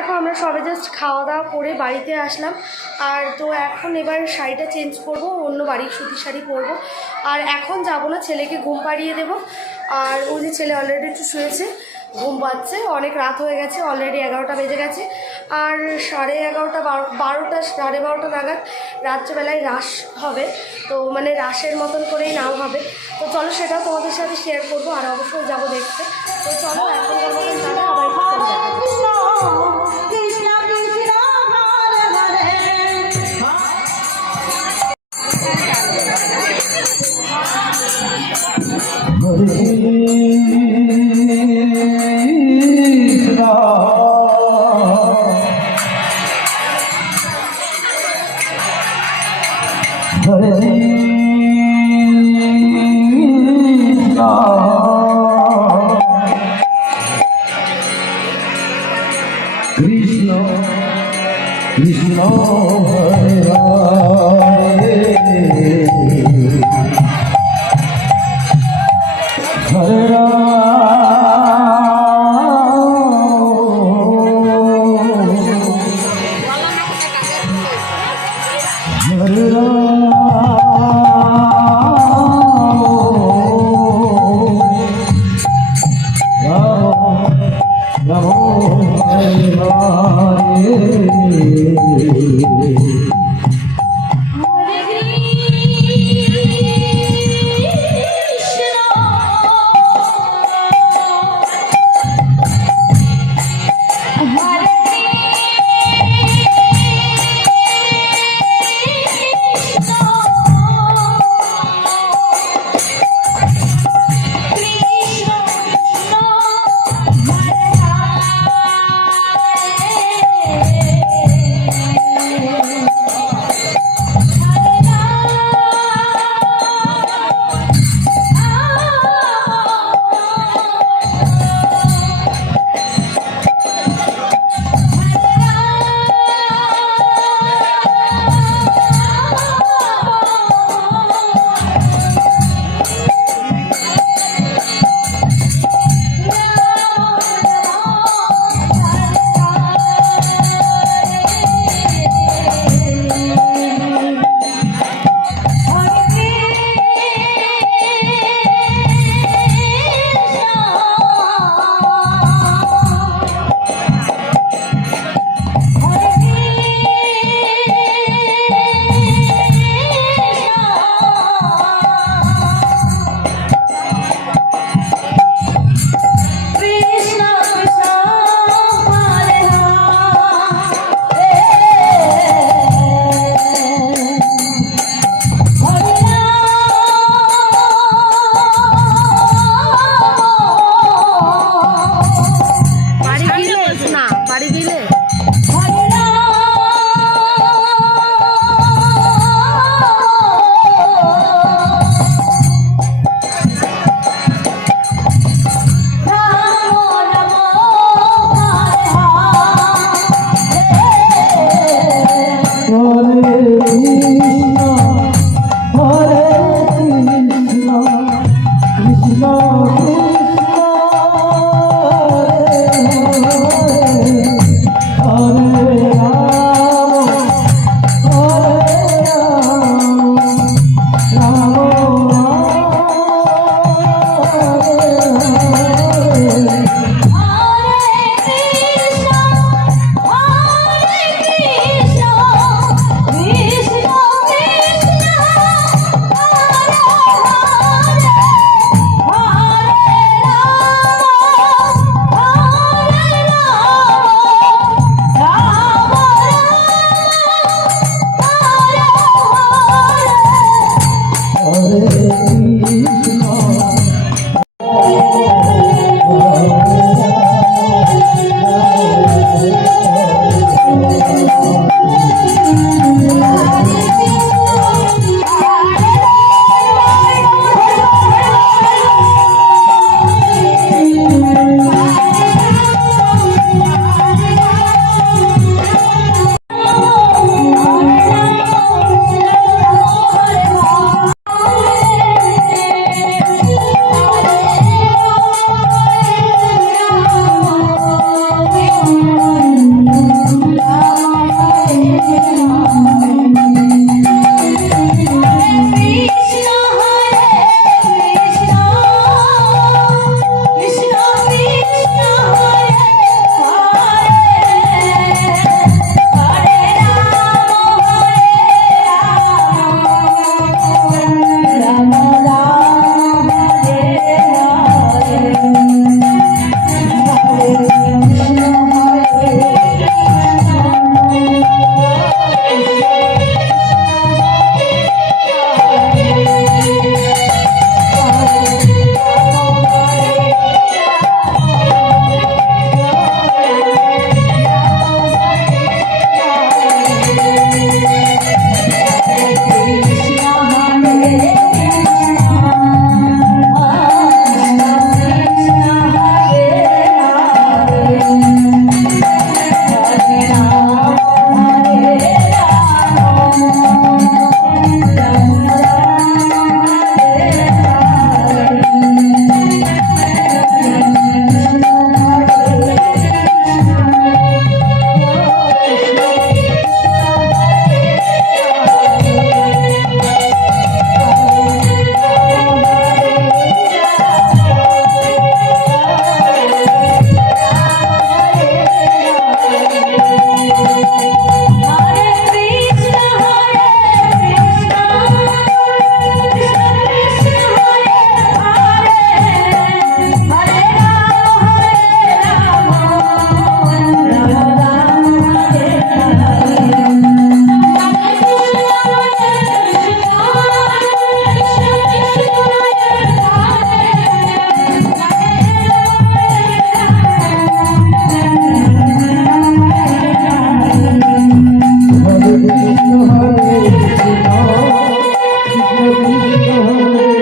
এখন আমরা সবে জাস্ট খাওয়া দাওয়া করে বাড়িতে আসলাম। আর তো এখন এবার শাড়িটা চেঞ্জ করব, অন্য বাড়ির সুতির শাড়ি পরবো। আর এখন যাব না, ছেলেকে ঘুম পাড়িয়ে দেবো। আর ওই যে ছেলে অলরেডি একটু শুয়েছে, ঘুম পাচ্ছে, অনেক রাত হয়ে গেছে, অলরেডি 11টা বেজে গেছে। আর 11:30 12টা 12:30 নাগাদ রাত্রেবেলায় রাস হবে, তো মানে রাসের মতন করেই নাম হবে। তো চলো সেটাও তোমাদের সাথে শেয়ার করবো, আর অবশ্যই যাবো দেখতে। তো চলো এখনকার মতন টাটা, আবার কৃষ্ণ কৃষ্ণ হরে হরে জীবনে